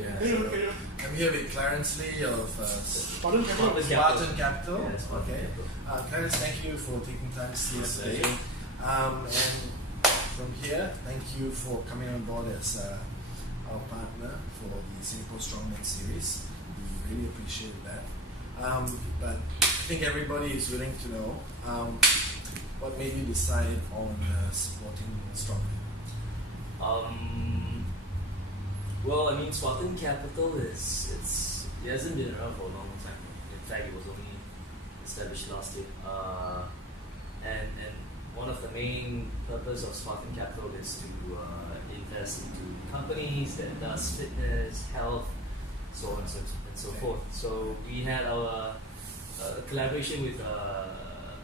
Yeah. I'm here with Clarence Lee of Spartan Capital. Spartan Capital. Yeah, Spartan Okay. Capital. Clarence, thank you for taking time to see us today. And from here, thank you for coming on board as our partner for the Singapore Strongman Series. We really appreciate that. But I think everybody is willing to know what made you decide on supporting Strongman. Well, I mean, Spartan Capital it hasn't been around for a long time. In fact, it was only established last year. And one of the main purpose of Spartan Capital is to invest into companies that does fitness, health, so on and so forth. So we had our collaboration with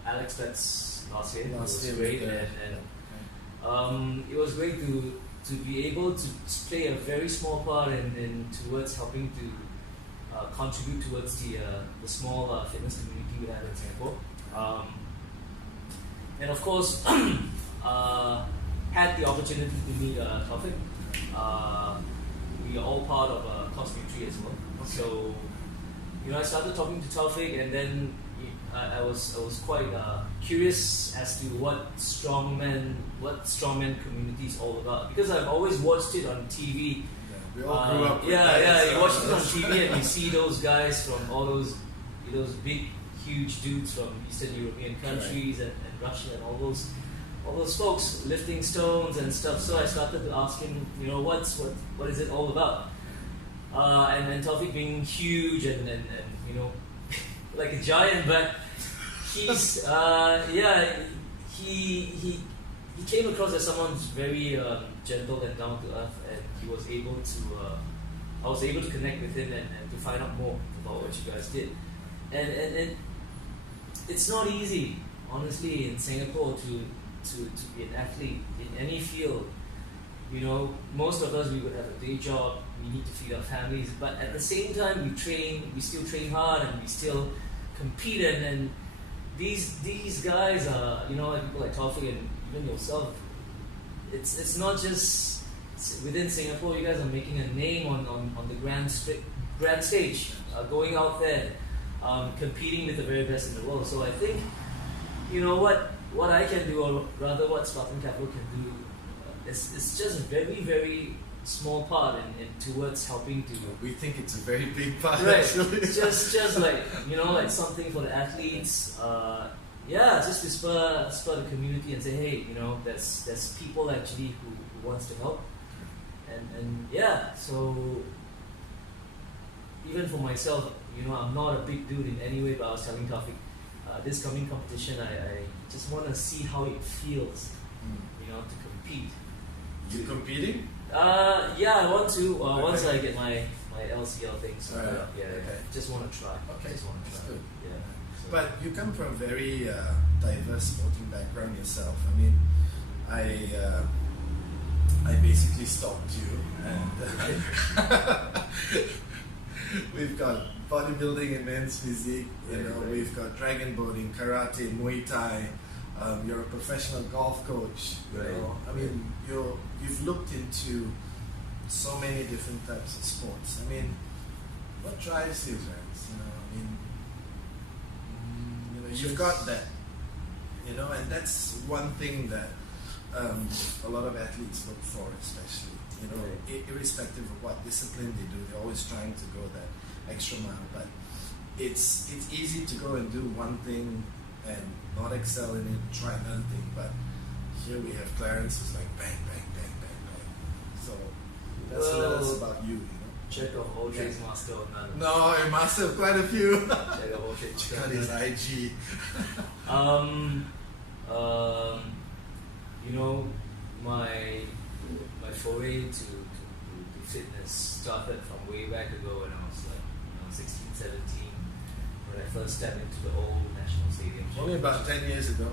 Alex Betts last year. It was great, and it was great to be able to play a very small part in towards helping to contribute towards the small fitness community we have in Singapore. And of course, had the opportunity to meet Taufik. We are all part of Cost Nutri as well. Okay. So, I started talking to Taufik, and then I was quite curious as to what strongman community is all about, because I've always watched it on TV. Yeah, we all grew up with that. You watch it on TV and you see those guys from all those big, huge dudes from Eastern European countries and Russia and all those folks lifting stones and stuff. So I started to ask him, what is it all about? And Taufik being huge and like a giant, but he's he came across as someone who's very gentle and down to earth, and he was able to I was able to connect with him and to find out more about what you guys did, and it's not easy, honestly, in Singapore to be an athlete in any field. Most of us, we would have a day job, we need to feed our families, but at the same time we still train hard, and we still compete, and these guys are, like people like Taufik and even yourself, it's not just within Singapore. You guys are making a name on the grand stage, going out there, competing with the very best in the world. So I think, what I can do, or rather what Spartan Capital can do, it's just a very, very small part in towards helping to. We think it's a very big part. Right. Actually. just like like something for the athletes. Just to spur the community and say, hey, there's people actually who wants to help, and so even for myself, I'm not a big dude in any way, but I was telling Taufik, this coming competition, I just want to see how it feels, to compete. You competing? I want to. Once I get my LCL things. Just want to try. Okay, just want to try. good. Yeah. So. But you come from a very diverse sporting background yourself. I mean, I basically stalked you, and we've got bodybuilding and men's physique. We've got dragon boating, karate, Muay Thai. You're a professional golf coach. I mean, you've looked into so many different types of sports. I mean, what drives you, Clarence? You've got that. And that's one thing that a lot of athletes look for, especially. Irrespective of what discipline they do, they're always trying to go that extra mile. But it's easy to go and do one thing and not excel in it, try another thing. But here we have Clarence who's like bang, bang, bang, bang, bang. So that's about you, Check of all trades, master of none. No, a master of quite a few. Check of all trades. Got his IG. My foray to fitness started from way back ago when I was 16, 17, when I first stepped into the old National Stadium. Only about 10 years ago.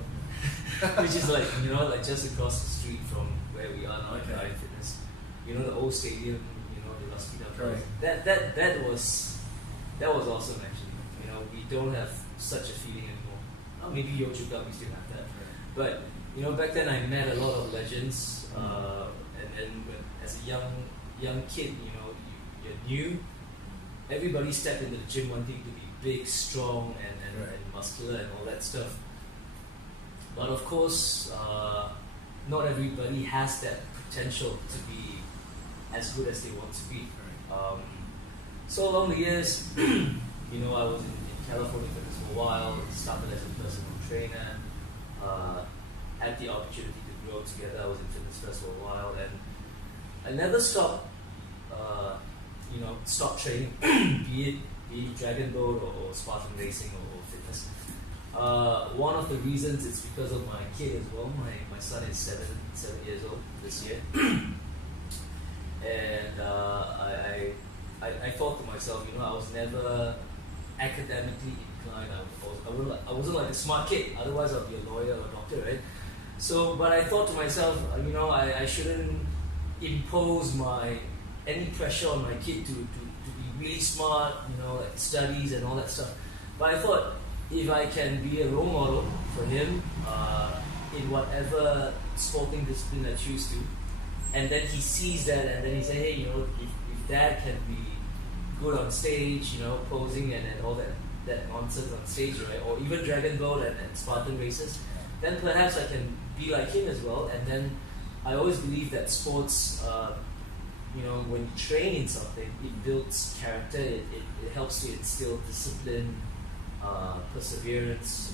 Which is like just across the street from where we are now at Live Fitness. The old stadium, the Rusty Duck. That was awesome, actually. We don't have such a feeling anymore. Maybe Yio Chu Kang, we still have that. But back then I met a lot of legends, and as a young kid, you're new. Everybody stepped into the gym wanting to be big, strong, and muscular and all that stuff. But of course, not everybody has that potential to be as good as they want to be. So along the years, you know, I was in California Fitness for a while, started as a personal trainer, had the opportunity to grow together. I was in Fitness First for a while, and I never stopped, stop training, be it dragon boat or Spartan racing or fitness. One of the reasons is because of my kid as well. My son is 7 years old this year, and I thought to myself, you know, I was never academically inclined. I wasn't like a smart kid. Otherwise, I'd be a lawyer or a doctor, right? So, but I thought to myself, you know, I shouldn't impose any pressure on my kid to be really smart, you know, like studies and all that stuff. But I thought, if I can be a role model for him in whatever sporting discipline I choose to, and then he sees that, and then he says, hey, you know, if dad can be good on stage, you know, posing and all that nonsense on stage, right, or even dragon boat and Spartan races, then perhaps I can be like him as well. And then I always believe that sports, you know, when you train in something, it builds character, it helps to instill discipline, perseverance.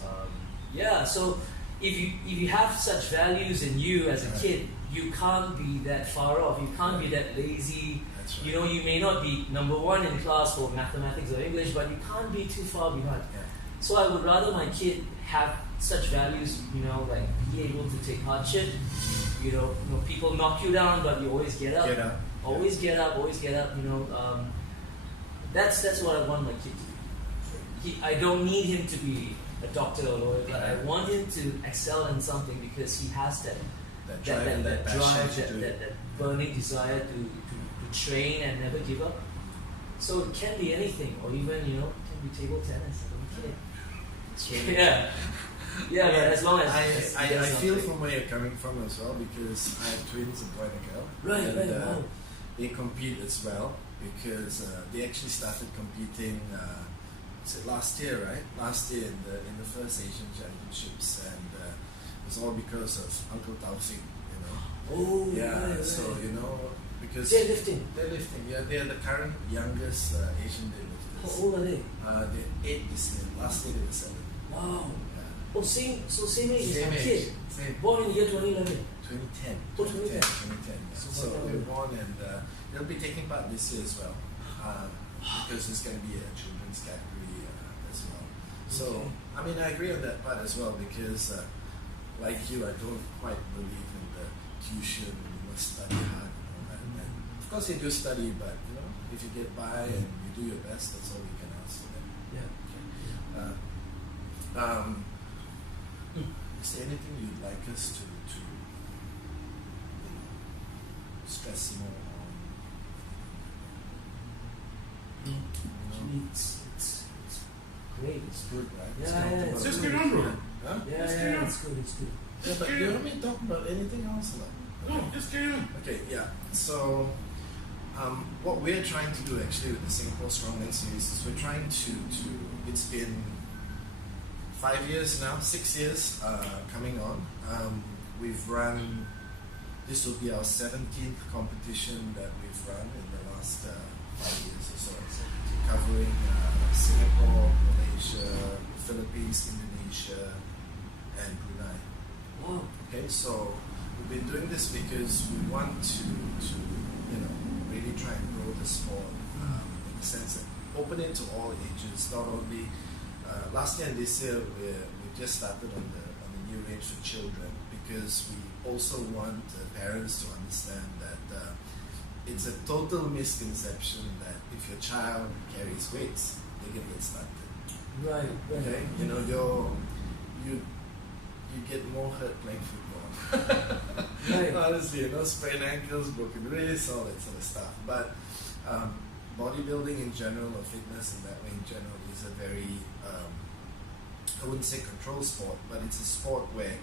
So if you have such values in you as a kid, you can't be that far off. You can't be that lazy. Right. You know, you may not be number one in class for mathematics or English, but you can't be too far behind. Yeah. So I would rather my kid have such values, you know, like be able to take hardship. You know, people knock you down, but you always get up. Always get up. You know, that's what I want my kid to be. I don't need him to be a doctor or lawyer, but I want him to excel in something because he has that drive, that burning desire to train and never give up. So it can be anything, or even, you know, it can be table tennis. I don't care. Yeah, but as long as I feel from where you're coming from as well, because I have twins, a boy and a girl. Right. Wow. They compete as well because they actually started competing. Last year, right? Last year in the first Asian Championships, and it was all because of Uncle Taufik, you know. Oh, yeah. Right. So you know, because they're lifting. Yeah, they're the current youngest Asian deadlifters. How old are they? They're 8 this year. Last year they were 7. Wow. Yeah. Oh, same age as my kid. Same. Born in the year 2011. 2010. Oh, 2010. 2010. Yeah. So they were born, and they'll be taking part this year as well, because it's going to be a children's category as well. So I mean, I agree on that part as well, because like you, I don't quite believe in the tuition, you must study hard and all that. And of course you do study, but you know, if you get by and you do your best, that's all you can ask for them. Is there anything you'd like us to stress more on? It's great. It's good, right? Yeah. Just get on, bro. Huh? Yeah, it's good. Yeah, but do you want me to talk about anything else? No, just carry on. Okay, yeah. So, what we're trying to do actually with the Singapore Strongman Series is we're trying to it's been 5 years now, 6 years coming on. We've run, this will be our 17th competition that we've run in the last 5 years or so, covering Singapore, Malaysia, Philippines, Indonesia, and Brunei. Wow. Okay, so we've been doing this because we want to really try and grow the sport in the sense that open it to all ages, not only last year and this year we just started on the new range for children, because we also want parents to understand that it's a total misconception that if your child carries weights, they can get stunted. Right. Okay, you know, you get more hurt playing football. Right. Honestly, you know, sprained ankles, broken wrists, all that sort of stuff. But bodybuilding in general, or fitness in that way in general, is a very I wouldn't say control sport, but it's a sport where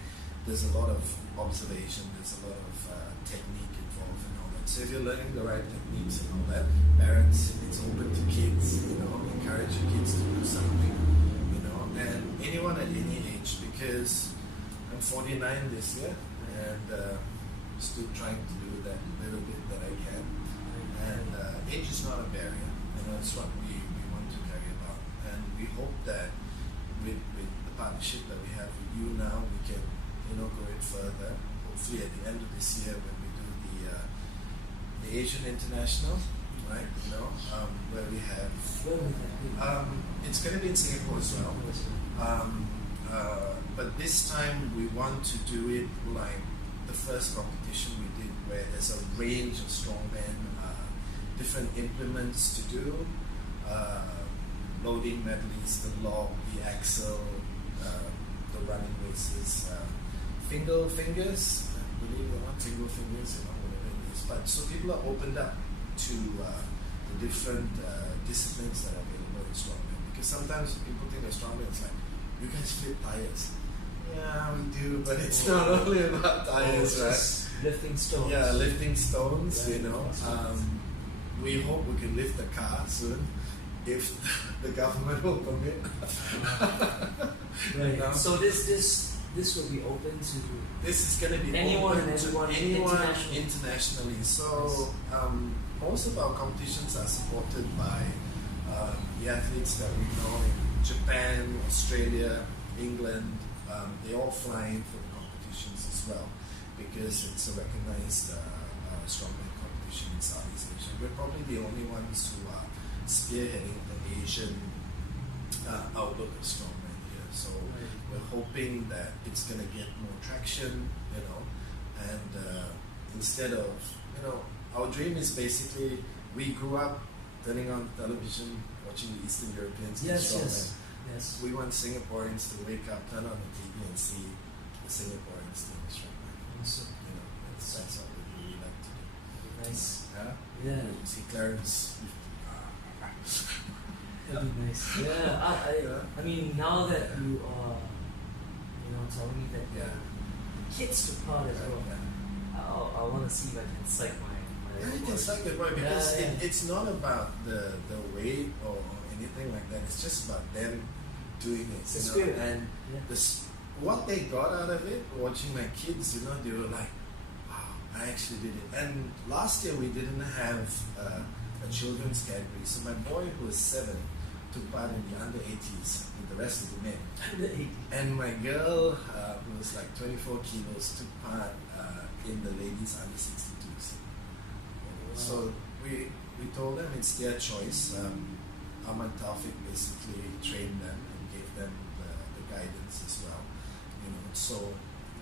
there's a lot of observation, there's a lot of technique involved and all that. So if you're learning the right techniques and all that, parents something, you know, and anyone at any age, because I'm 49 this year and still trying to do that little bit that I can, and age is not a barrier, and that's what we want to carry about, and we hope that with the partnership that we have with you now, we can, you know, go it further, hopefully at the end of this year when we do the Asian International, right, you know, where we have, it's going to be in Singapore as well, but this time we want to do it like the first competition we did, where there's a range of strongman, different implements to do, loading medleys, the log, the axle, the running races, fingers, believe it or not, single fingers, you know, whatever it is. But so people are opened up to the different disciplines that are available in strongman. Because sometimes people think of strongman, it's like, you guys flip tires. Yeah, we do, but it's not only about tires, right? Lifting stones. Yeah, lifting stones, you know. We hope we can lift a car soon, if the government will permit. Right. You know? So this will be open to. This is going to be anyone open and to anyone internationally. So most of our competitions are supported by the athletes that we know in Japan, Australia, England. They all fly in for the competitions as well, because it's a recognized strongman competition in Southeast Asia. We're probably the only ones who are spearheading the Asian outlook of strongman here. So we're hoping that it's going to get more traction, you know, and instead of, you know, our dream is basically, we grew up turning on television, watching the Eastern Europeans do strongman. Yes. We want Singaporeans to wake up, turn on the TV and see the Singaporeans doing strongman. Awesome. You know, that's what we really like to do. Nice. Yeah? Yeah. You see Clarence. That'd be nice. Yeah. I mean, now that you are, you know, telling me that kids took part as well, I want to see if I can psych my you can psych it, right? Because it's not about the weight or anything like that. It's just about them doing it. It's you know? And what they got out of it, watching my kids, you know, they were like, wow, I actually did it. And last year we didn't have a children's category. So my boy, who was 7, took part in the under 80s with the rest of the men. Under 80. And my girl, who was like 24 kilos, took part in the ladies under 62s. So we told them it's their choice. Ahmad Taufik basically trained them and gave them the guidance as well. You know, so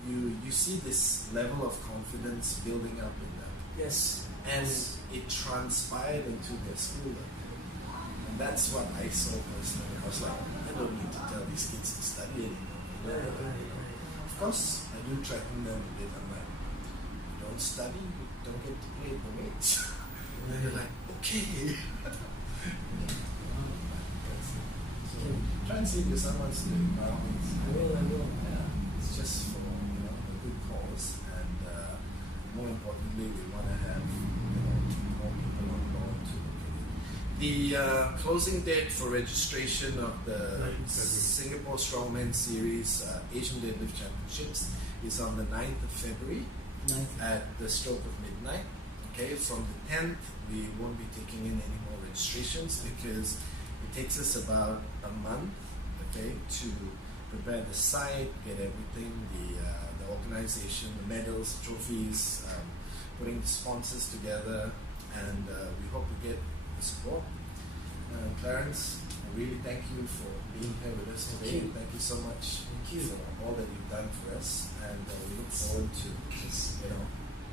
you see this level of confidence building up in them. Yes. And it transpired into their school. And that's what I saw personally. I was like, I don't need to tell these kids to study anymore. Right. Of course, I do threaten them a bit. I'm like, you don't study, you don't get to play the weights. And they're like, okay. So try and see if your son wants to do it by all means. I will. Yeah. It's just for, you know, a good cause, and more importantly, we want to have, you know, more people on board to look at it. The closing date for registration of the Singapore Strongman Series Asian Deadlift Championships is on the 9th of February at the stroke of midnight. Okay, from the 10th, we won't be taking in any more registrations because it takes us about a month, okay, to prepare the site, get everything, the organization, the medals, the trophies, putting the sponsors together, and we hope to get the support. Clarence, I really thank you for being here with us today. Thank you so much for all that you've done for us, and we look forward to just, you know,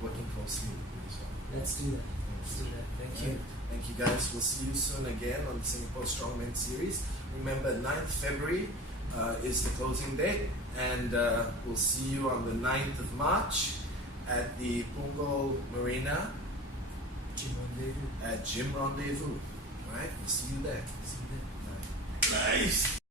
working closely with you as well. Let's do that. Thank you. Thank you guys. We'll see you soon again on the Singapore Strongman Series. Remember, 9th February is the closing date, and we'll see you on the 9th of March at the Punggol Marina at Gym Rendezvous. Alright, we'll see you there. See you there. Nice!